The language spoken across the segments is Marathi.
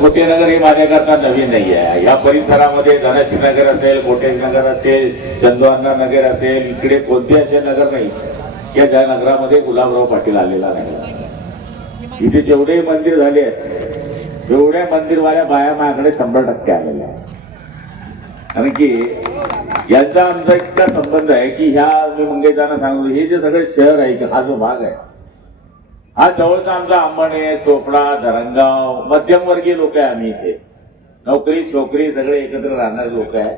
खोटेनगर हे माझ्याकरता नवीन नाही आहे. या परिसरामध्ये धनश्रीनगर असेल, कोटेनगर असेल, चंदवाना नगर असेल, इकडे कोणते असे नगर नाही या ज्या नगरामध्ये गुलाबराव पाटील आलेला नाही. इथे जेवढे मंदिर झाले आहेत एवढ्या मंदिरवाल्या बाया माझ्याकडे 100% आलेल्या आहेत. कारण की यांचा आमचा इतका संबंध आहे की ह्या मी मंगेशांना सांगतो, हे जे सगळे शहर आहे हा जो भाग आहे हा जवळचा आमचा अंबणे, चोपडा, धरणगाव मध्यमवर्गीय लोक आहे. आम्ही इथे नोकरी छोकरी सगळे एकत्र राहणारे लोक आहे.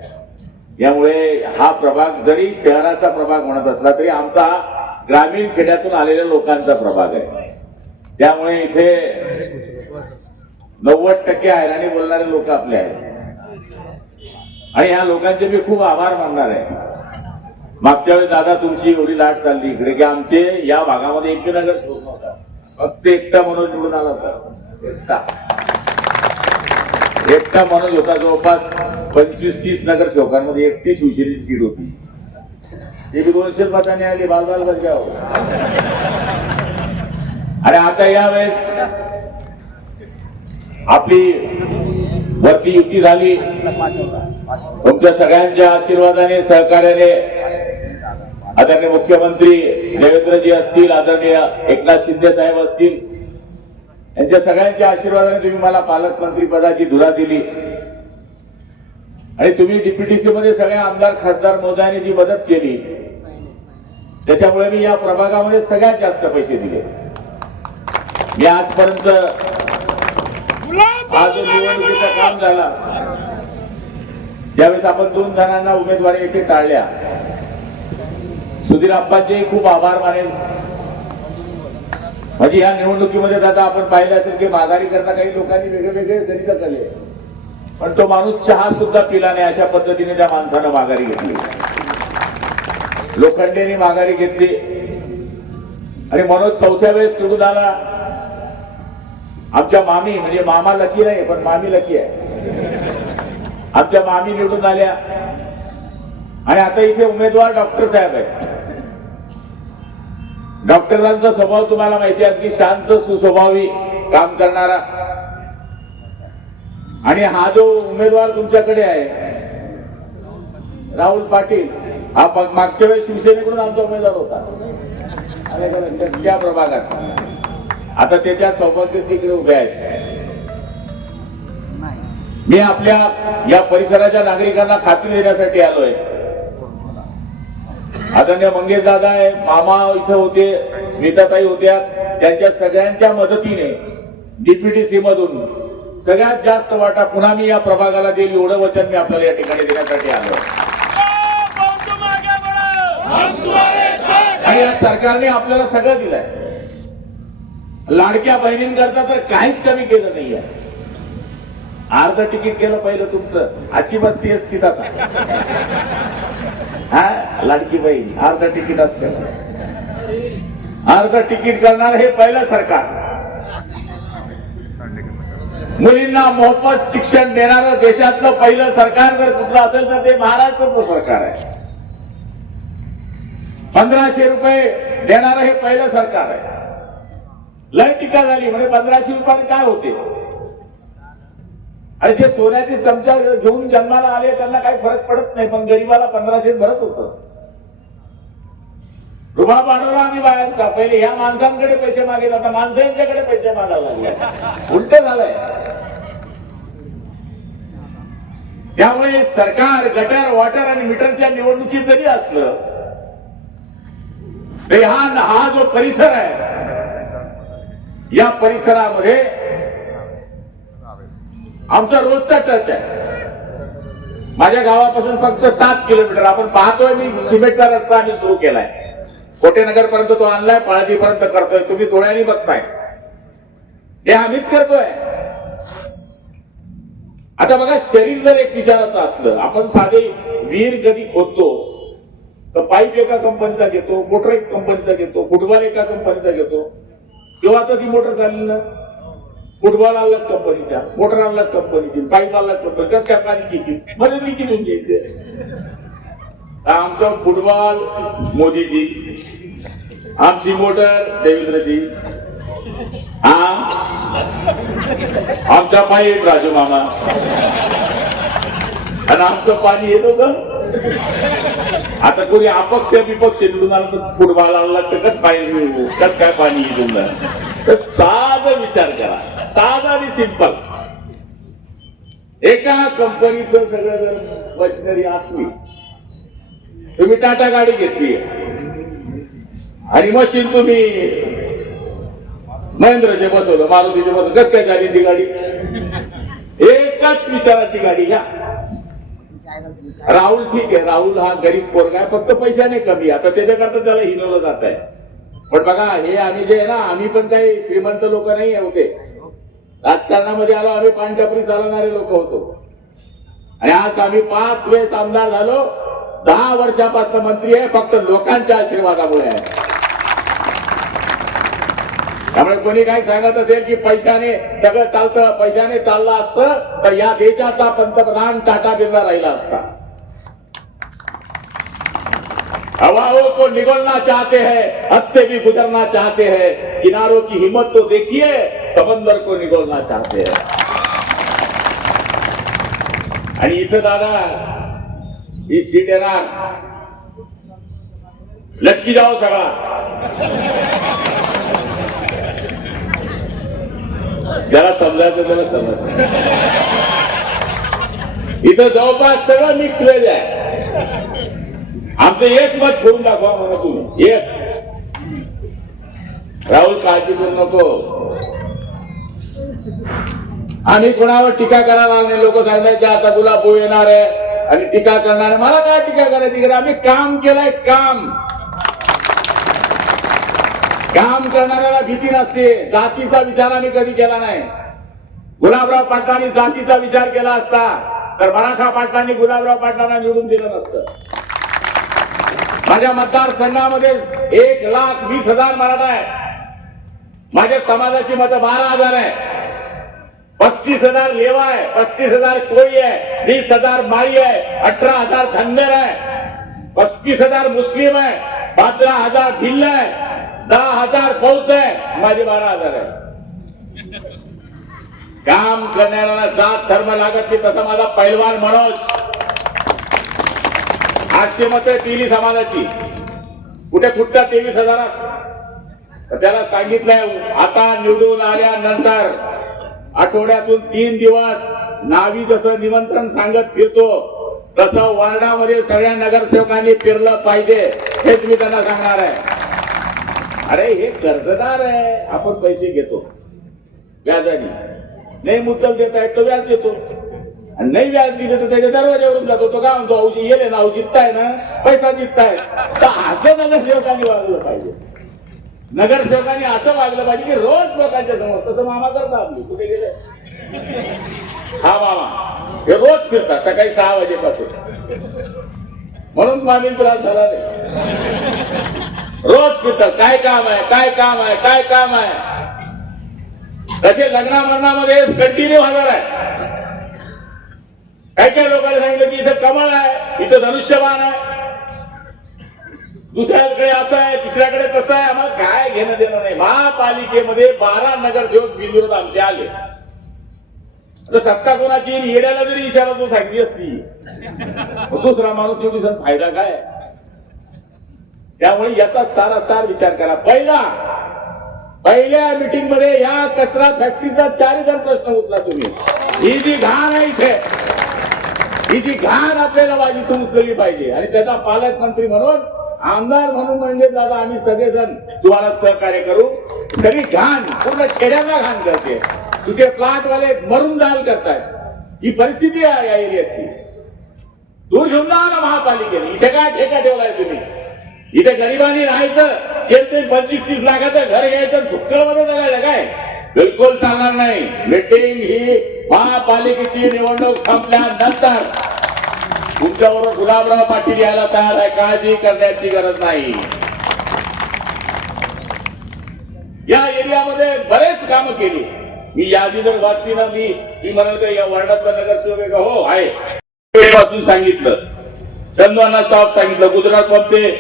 यामुळे हा प्रभाग जरी शहराचा प्रभाग म्हणत असला तरी आमचा ग्रामीण खेड्यातून आलेल्या लोकांचा प्रभाग आहे. त्यामुळे इथे 90% हैराणी बोलणारे लोक आपले आहेत आणि ह्या लोकांचे मी खूप आभार मानणार आहे. मागच्या वेळी दादा तुमची एवढी लाट चालली इकडे की आमचे या भागामध्ये एक नगर सोडून नव्हता, फक्त एकटा मनोज निवडून आला होता. एकटा मनोज होता. जवळपास 25-30 नगर सेवकांमध्ये एकटी शिवसेनेची सीट होती. ते बी 200 मतांनी आली. बालबाल बजाव. आणि आता यावेळेस आपली वरती युती झाली. तुमच्या सगळ्यांच्या आशीर्वादाने सहकार्याने आदरणीय मुख्यमंत्री देवेंद्रजी असतील, आदरणीय एकनाथ शिंदे साहेब असतील, यांच्या सगळ्यांच्या आशीर्वादाने तुम्ही मला पालकमंत्री पदाची धुरा दिली आणि तुम्ही डीपीटीसी मध्ये सगळ्या आमदार खासदार महोदयांनी जी मदत केली त्याच्यामुळे मी या प्रभागामध्ये सगळ्यात जास्त पैसे दिले. मी आजपर्यंत हा जो निवडणुकीचा काम झाला त्यावेळेस आपण 2 जणांना उमेदवारी येथे टाळल्या. सुधीर आप्पांचे खूप आभार मानेल. म्हणजे या निवडणुकीमध्ये दादा आपण पाहिलं असेल की माघारी करता काही लोकांनी वेगळे गणित केले, पण तो माणूस चहा सुद्धा पिला नाही अशा पद्धतीने त्या माणसानं माघारी घेतली. लोखंडेंनी माघारी घेतली आणि मनोज 4थ्या वेळेस निवडून आला. आमच्या मामी म्हणजे मामा लकी नाही पण मामी लकी आहे. आमच्या मामी निवडून आल्या आणि आता इथे उमेदवार डॉक्टर साहेब आहेत. डॉक्टरांचा स्वभाव तुम्हाला माहिती आहे, अगदी शांत सुस्वभावी काम करणारा. आणि हा जो उमेदवार तुमच्याकडे आहे राहुल पाटील, हा मागच्या वेळेस शिवसेनेकडून आमचा उमेदवार होता त्या प्रभागात. आता त्याच्या सौभाग्य तिकडे उभे आहेत. मी आपल्या या परिसराच्या नागरिकांना खात्री देण्यासाठी आलोय. आदरणीय मंगेश दादा आहे, मामा इथे होते, स्मिताताई होत्या, त्यांच्या सगळ्यांच्या मदतीने डीपीटीसी मधून सगळ्यात जास्त वाटा पुन्हा मी या प्रभागाला देईल एवढं वचन मी आपल्याला या ठिकाणी देण्यासाठी आलो. आणि या सरकारने आपल्याला सगळं दिलंय. लाडक्या बहिणींकरता तर काहीच कमी केलं नाहीये. अर्ध तिकीट केलं पहिलं तुमचं, अशी बसती असती आता. हा लाडकी बहीण अर्ध तिकीट असते. अर्ध तिकीट करणार हे पहिलं सरकार. मुलींना मोफत शिक्षण देणारं देशातलं पहिलं सरकार जर कुठलं असेल तर ते महाराष्ट्राचं सरकार आहे. 1500 रुपये देणारं हे पहिलं सरकार आहे. लय टीका झाली म्हणजे 1500 रुपयाने काय होते. आणि जे सोन्याचे चमचा घेऊन जन्माला आले त्यांना काही फरक पडत नाही, पण गरीबाला 1500 भरत होतं. रुबाब वाढवला आम्ही बायांचा. पहिले ह्या माणसांकडे पैसे मागितले, आता माणसं यांच्याकडे पैसे मागायला लागले. उलट झालंय. त्यामुळे सरकार गटर वॉटर आणि मीटरच्या निवडणुकीत जरी असलं तरी हा जो परिसर आहे या परिसरामध्ये आमचा रोजचा टच आहे. माझ्या गावापासून फक्त 7 किलोमीटर आपण पाहतोय. मी सिमेंटचा रस्ता आम्ही सुरू केलाय. कोटेनगर पर्यंत तो आणलाय, पाळजी पर्यंत करतोय. तुम्ही डोळ्यांनी बघताय हे आम्हीच करतोय. आता बघा, शरीर जर एक विचाराचं असलं, आपण साधे विहीर कधी खोदतो तर पाईप एका कंपनीचा घेतो, मोटर एक कंपनीचा घेतो, फुटबॉल एका कंपनीचा घेतो, तेव्हा आता ती मोटर चालली ना. फुटबॉल आणला कंपनीच्या, मोटर आणला कंपनीची, पाईप आणला कंपनी, कस काय पाणी किती मध्ये किती घेऊन घ्यायचं. आमचं फुटबॉल मोदीजी, आमची मोटर देवेंद्रजी, आमचा पाईप राजू मामा, आणि आमचं पाणी येत होत. आता कोणी अपक्ष विपक्ष निवडून आलं तर फुटबॉल आणला तर कस काय पाणी येऊन. तर साधा विचार करा, साधा आणि सिंपल. एका कंपनीचं सगळं जर मशिनरी असली, तुम्ही टाटा गाडी घेतली आणि मशीन तुम्ही महेंद्रचे बसवलं, मारुतीचे बसवलं, कस काय झाली ती गाडी. एकाच विचाराची गाडी घ्या. राहुल ठीक आहे, राहुल हा गरीब पोरगा आहे, फक्त पैशाने कमी. आता त्याच्याकरता त्याला हिनवलं जात आहे. पण बघा, हे आम्ही जे आहे ना, आम्ही पण काही श्रीमंत लोक नाही होते. राजकारणामध्ये आलो, आम्ही पानटपरी चालवणारे लोक होतो. आणि आज आम्ही 5 वेळेस आमदार झालो, 10 वर्षापासून मंत्री आहे, फक्त लोकांच्या आशीर्वादामुळे आहे. त्यामुळे कोणी काही सांगत असेल की पैशाने सगळं चालतं, पैशाने चाललं असतं तर या देशाचा पंतप्रधान टाटा बिर्ला राहिला असता. हवाओं को निगलना चाहते हैं, हद से भी गुजरना चाहते हैं, किनारों की हिम्मत तो देखिए, समंदर को निगलना चाहते हैं. आणि इथं दादा ही सीट येणार, लटकी जाओ सगळा. ज्याला समजायचं त्याला समजायचं. इथं जवळपास सगळं मिक्स वेज आहे. आमचं एक मत फोडून दाखवा म्हणा तुम्ही, एक. राहुल काळजी करू नको, आम्ही कोणावर टीका करायला नाही. लोक सांगतात की आता गुलाब भाऊ येणार आहे आणि टीका करणार आहे. मला काय टीका करायची, आम्ही काम केलंय. काम करणाऱ्याला भीती नसते. जातीचा विचार आम्ही कधी केला नाही. गुलाबराव पाटलांनी जातीचा विचार केला असता तर मराठा पाटलांनी गुलाबराव पाटलांना निवडून दिलं नसतं. माझ्या मतदारसंघामध्ये 1,20,000 मराठा आहे. माझ्या समाजाची मतं 12,000 आहे. 35,000 लेवा आहे, 35,000 कोळी आहे, 20,000 माळी आहे, 18,000 धनगर आहे, 35,000 मुस्लिम आहे, 15,000 भिल्ल आहे, 10,000 बौद्ध आहे, माझे 12,000 आहे. काम करणाऱ्याला जात धर्म लागत नाही. तसा माझा पैलवान मनोज 800 मतं तिली समाजाची, कुठे फुटतात 23,000. त्याला सांगितलंय आता निवडून आल्यानंतर आठवड्यातून 3 दिवस नावी जसं निमंत्रण सांगत फिरतो तसं वार्डामध्ये सगळ्या नगरसेवकांनी फिरलं पाहिजे, हेच मी त्यांना सांगणार आहे. अरे हे कर्जदार आहे, आपण पैसे घेतो व्याजाने, नाही मुद्दल देता येत तो व्याज देतो, आणि नाही व्याज दिले तर त्याच्या दरवाज्यावरून जातो. तो काय म्हणतो, अहो येले ना, अहो जितताय ना, पैसा जितताय. तर असं नगरसेवकांनी वागलं पाहिजे. नगरसेवकांनी असं वागलं पाहिजे की रोज लोकांच्या समोर. तसं मामा करता आपली, कुठे गेले हा मामा, हे रोज फिरतात सकाळी 6 वाजेपासून. म्हणून मामी त्रास झाला नाही. रोज फिरतात, काय काम आहे, काय काम आहे, काय काम आहे. तसे लग्ना मरणामध्ये कंटिन्यू हजर आहे. काही लोकांनी सांगितलं की इथं कमळ आहे, इथं धनुष्यबाण आहे, दुसऱ्याकडे असं आहे, तिसऱ्याकडे तसं आहे. आम्हाला काय घेणं देणं नाही. महापालिकेमध्ये 12 नगरसेवक बिनविरोध आमचे आले. आता सत्ता कोणाची, येड्याला जरी इशारा तो सांगितली असती, दुसरा माणूस निवडून फायदा काय. त्यामुळे याचा सारासार विचार करा. पहिल्या मीटिंग मध्ये या कचरा फॅक्टरीचा 4 जण प्रश्न उचला तुम्ही. ही जी घाण आहे इथे, ही जी घाण आपल्याला बाजूतून उचलली पाहिजे. आणि त्याचा पालकमंत्री म्हणून, आमदार म्हणून म्हणजे दादा आम्ही सगळेजण तुम्हाला सहकार्य करू. सगळी घाण पूर्ण खेड्याला घाण करते. तुझे प्लांटवाले मरून जाल करतायत. ही परिस्थिती आहे या एरियाची. दूर घेऊन जा ना महापालिकेने. इथे काय ठेका ठेवलाय तुम्ही? इथे गरिबांनी राहायचं, 25-30 लाखाचं घर घ्यायचं, भुक्कळमध्ये जगायचं काय? बिलकुल चालणार नाही. मीटिंग ही महापालिकेची निवडणूक संपल्यानंतर तुमच्याबरोबर गुलाबराव पाटील यायला तयार आहे. काळजी करण्याची गरज नाही. या एरियामध्ये बरेच कामं केली. मी यादी जर वाचली ना, मी म्हणाल का या वार्डातला नगरसेवक आहे का? हो आहे. पासून सांगितलं, चंदवाना स्टॉप सांगितलं, गुजरात मध्ये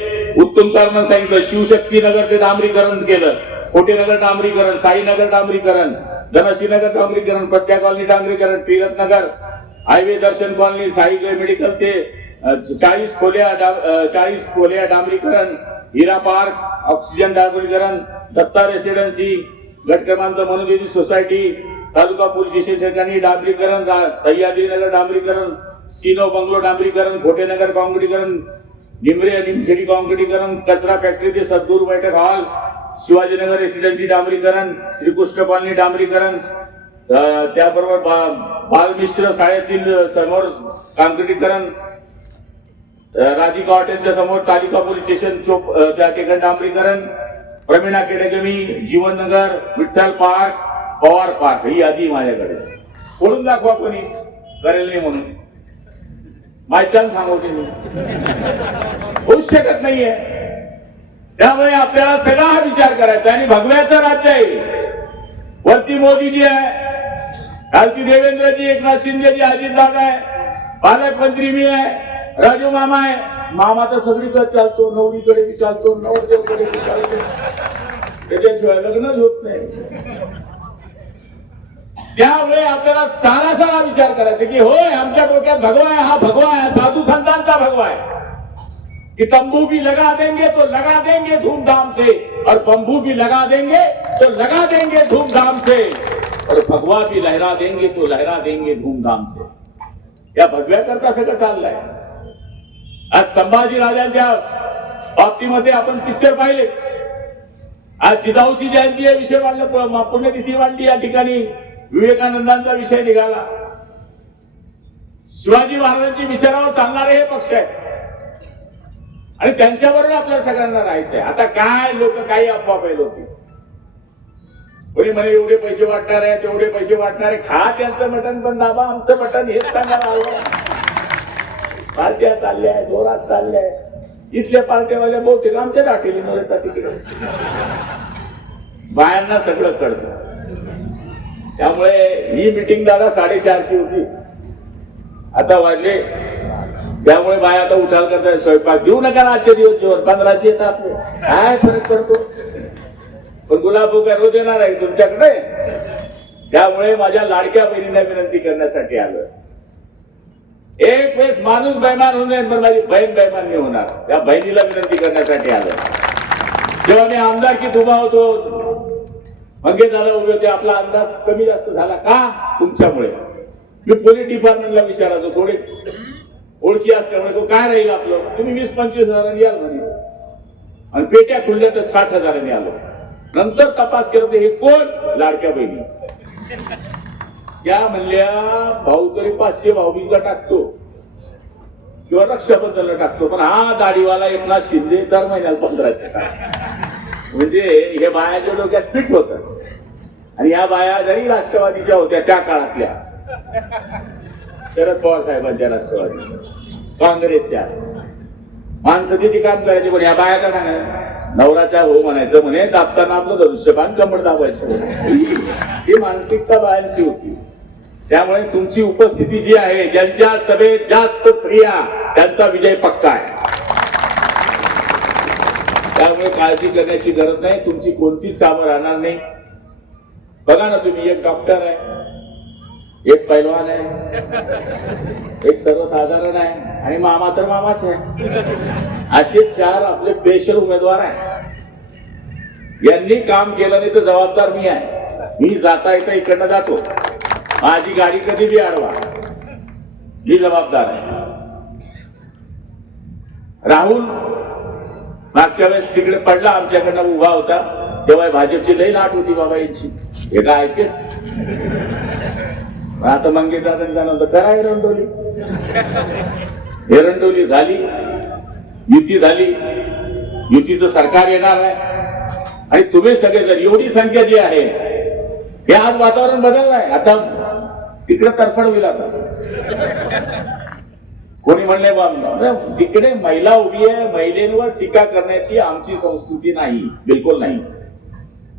उत्तम कारण सांगितलं, शिवशक्ती नगर ते डांबरीकरण केलं, कोटेनगर डांबरीकरण, साईनगर डांबरीकरण, धनश्रीनगर डांबरीकरण, प्रत्या कॉलनी डांबरीकरण, तीरथ नगर हायवे, दर्शन कॉलनी, साई मेडिकल ते 40 खोल्या डांबरीकरण, हिरा पार्क ऑक्सिजन डांबरीकरण, दत्ता रेसिडेन्सी, गट क्रमांक मनोदेवी सोसायटी, तालुका पोलीस स्टेशन ठिकाणी डांबरीकरण, सह्याद्रीनगर डांबरीकरण, सिनो बंगलो डांबरीकरण, घोटेनगर काँक्रिटीकरण, निमखेडी काँक्रिटीकरण, कचरा फॅक्टरी ते सद्गुरू बैठक हॉल, शिवाजीनगर रेसिडेन्सी डांबरीकरण, श्रीकृष्ण कॉलनी डांबरीकरण, त्याबरोबर बालमिश्र शाळेतील समोर काँक्रिटीकरण, राधिका हॉटेलच्या समोर तालिका पोलीस स्टेशन चौक त्या ठिकाणी डांबरीकरण, Praveen academy, Jeevannagar, Vitthal park, Pawar park, ही यादी माझ्याकडे. बोलून दाखवा कोणी करेल नाही म्हणून. बाय चान्स सांगते मी, होऊच शकत नाहीये. त्यामुळे आपल्याला सगळा हा विचार करायचा. आणि भगव्याचं राज्य आहे. वरती मोदीजी आहे, खालती देवेंद्रजी, एकनाथ शिंदेजी, अजितदादा आहे, पालकमंत्री मी आहे, राजू मामा आहे. मामा तर सगळीकडे चालतो, नवरीकडे बी चालतो, नवरदेवकडे बी चालतो, त्याच्याशिवाय लग्नच होत नाही. त्यामुळे आपल्याला सारा विचार करायचा की होय, आमच्या डोक्यात भगवा आहे, हा भगवा आहे, साधू संतांचा भगवा आहे कि तंबू भी लगा देंगे तो लगा देंगे धूमधाम से, और बंबू भी लगा देंगे तो लगा देंगे धूमधाम से, और भगवा भी लहरा देंगे तो लहरा देंगे धूमधाम से. या भगव्या करता सगळं चाललंय. आज संभाजी राजांच्या बाबतीमध्ये आपण पिक्चर पाहिले. आज जिजाऊची जयंती आहे, विषय मांडला, पुण्यतिथी मांडली, या ठिकाणी विवेकानंदांचा विषय निघाला. शिवाजी महाराजांची विचारावर चालणारे हे पक्ष आहेत आणि त्यांच्याबरोबर आपल्या सगळ्यांना राहायचंय. आता काय लोक काही अफवा पाहिजे होती. कोणी म्हणे एवढे पैसे वाटणार आहे, तेवढे पैसे वाटणार आहे. खा त्यांचं मटण पण दाबा आमचं मटण, हेच सांगायला आलं. पार्ट्या चालल्या आहेत, जोरात चालल्या आहेत. इथल्या पार्ट्यावाल्या बहुतेक आमच्या दाखिलीमध्ये येतात तिकडे. बायांना सगळं कळतं. त्यामुळे ही मीटिंग दादा 4:30ची होती, आता वाजले. त्यामुळे बाय आता उठाल करताय, स्वयंपाक देऊ नका आजच्या दिवस जेवण, 1500 येतात आपले, काय फरक पडतो. पण गुलाब काय रोज येणार आहे तुमच्याकडे. त्यामुळे माझ्या लाडक्या बहिणींना विनंती करण्यासाठी आलोय. एक वेळेस माणूस बेमान होऊन जाईल, पण माझी बहीण बेमान नाही होणार. त्या बहिणीला विनंती करण्यासाठी आलोय. जेव्हा मी आमदारकीत उभा होतो, मंगे दादा उभे होते, आपला अंदाज कमी जास्त झाला का? तुमच्यामुळे. मी पोलीस डिपार्टमेंटला विचारायचो, थोडे ओळखी असल्यामुळे काय राहील आपलं, तुम्ही 20-25 हजारांनी याल म्हणे, आणि पेट्या खुलल्या तर 60 हजारांनी आलो. नंतर तपास केला तर हे कोण? लाडक्या बहिणी. त्या म्हणल्या भाऊ तरी 500 भाऊबीजला टाकतो किंवा रक्षाबंधनला टाकतो, पण हा दाढीवाला एकनाथ शिंदे दर महिन्याला 1500 टाकतो. म्हणजे हे बायाच्या डोक्यात फिट होत. आणि या बाया जरी राष्ट्रवादीच्या होत्या त्या काळातल्या, शरद पवार साहेबांच्या राष्ट्रवादी, काँग्रेसच्या, माणसं तिथे काम करायचे. पण या बाया का नवराच्या हो म्हणायचं म्हणे, दाबताना आपलं धनुष्यबाण कमळ दाबायचं. ही मानसिकता बायांची होती. त्यामुळे तुमची उपस्थिती जी आहे, ज्यांच्या सभेत जास्त स्त्रिया, त्यांचा विजय पक्का आहे. त्यामुळे काळजी करण्याची गरज नाही. तुमची कोणतीच कामं राहणार नाही. बघा ना तुम्ही, एक डॉक्टर आहे, एक पैलवान आहे, एक सर्वसाधारण आहे, आणि मामा तर मामाच आहे. असे 4 आपले स्पेशल उमेदवार आहेत. यांनी काम केलं नाही तर जबाबदार मी आहे. मी जाता येता इकडनं जातो, माझी गाडी कधी बी अडवा, मी जबाबदार आहे. राहुल मागच्या वेळेस तिकडे पडला, आमच्याकडनं उभा होता, तेव्हा भाजपची लई लाट होती बाबा यांची. हे काय ऐकेल. आता मंगेशदादांना करा एरंडोली. एरंडोली झाली, युती झाली, युतीचं सरकार येणार आहे. आणि तुम्ही सगळे जर एवढी संख्या जी आहे, हे आज वातावरण बदललं आहे. आता तिकडे तरफड होईल. आता कोणी म्हणले तिकडे महिला उभी आहे, महिलेवर टीका करण्याची आमची संस्कृती नाही, बिलकुल नाही.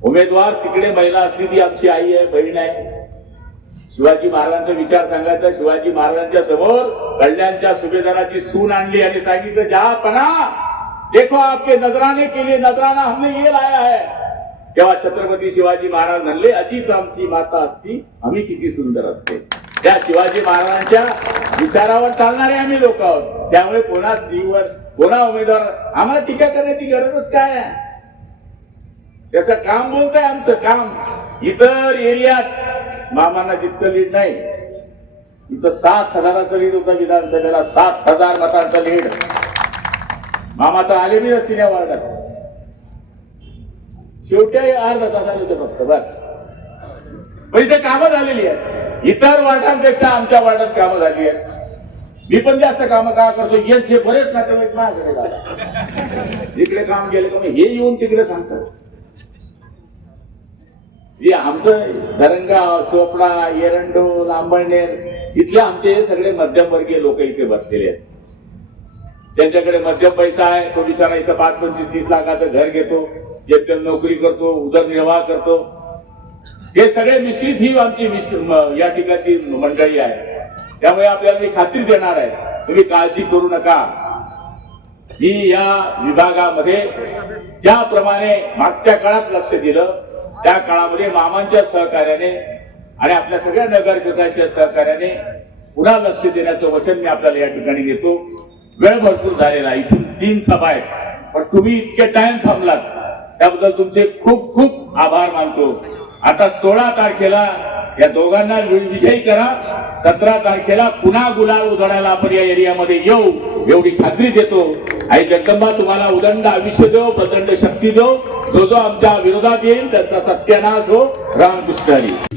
उमेदवार तिकडे महिला असली ती आमची आई आहे, बहीण आहे. शिवाजी महाराजांचा विचार सांगायचा. शिवाजी महाराजांच्या समोर कल्याणच्या सुभेदाराची सून आणली आणि सांगितलं, जहापना देखो आपके नजराने के लिए नजराना हमने ये लाया है. तेव्हा छत्रपती शिवाजी महाराज म्हणले, अशीच आमची माता असती आम्ही किती सुंदर असते. त्या शिवाजी महाराजांच्या विचारावर चालणारे आम्ही लोक आहोत. त्यामुळे कोणा स्त्रीवर कोणा उमेदवार आम्हाला टीका करण्याची गरजच काय आहे. त्याचं काम बोलतंय आमचं काम. इतर एरियात मामांना जितकं लीड नाही, इथं 7,000चं लीड होतं विधानसभेला. 7,000 मतांचं लीड. मामा तर आले बी असतील या वार्डात. शेवटी अर्धा तास आले होते फक्त, बस. पण इथे कामं झालेली आहेत. इतर वार्डांपेक्षा आमच्या वार्डात कामं झाली आहेत. मी पण जास्त कामं का करतो, यांचे बरेच नातेवाईक माझ्याकडे झाला. इकडे काम केलं का हे येऊन तिकडे सांगतात. आमचं धरणगाव, चोपडा, एरंडोल, आंबळनेर इथले आमचे हे सगळे मध्यमवर्गीय लोक इथे बसलेले आहेत. त्यांच्याकडे मध्यम पैसा आहे. तो बिचारा इथं 5, 25, 30 लाखाचं घर घेतो, जेमतेम नोकरी करतो, उदरनिर्वाह करतो. हे सगळे मिश्रित ही आमची या ठिकाणची मंडळी आहे. त्यामुळे आपल्याला मी खात्री देणार आहे, तुम्ही काळजी करू नका. ही या विभागामध्ये ज्याप्रमाणे मागच्या काळात लक्ष दिलं, त्या काळामध्ये मामांच्या सहकार्याने आणि आपल्या सगळ्या नगरसेवकांच्या सहकार्याने पुन्हा लक्ष देण्याचं वचन मी आपल्याला या ठिकाणी देतो. वेळ भरपूर झालेला, इथून 3 सभा आहेत, पण तुम्ही इतके टाइम थांबलात त्याबद्दल तुमचे खूप खूप आभार मानतो. आता 16 तारखेला या दोघांना विजयी करा. 17 तारखेला पुन्हा गुलाल उधळायला आपण या एरियामध्ये येऊ एवढी खात्री देतो. आई जगदंबा तुम्हाला उदंड आयुष्य देव, प्रचंड शक्ती देव. जो जो आमच्या विरोधात येईल त्याचा सत्यानाश हो. रामकृष्ण हरी.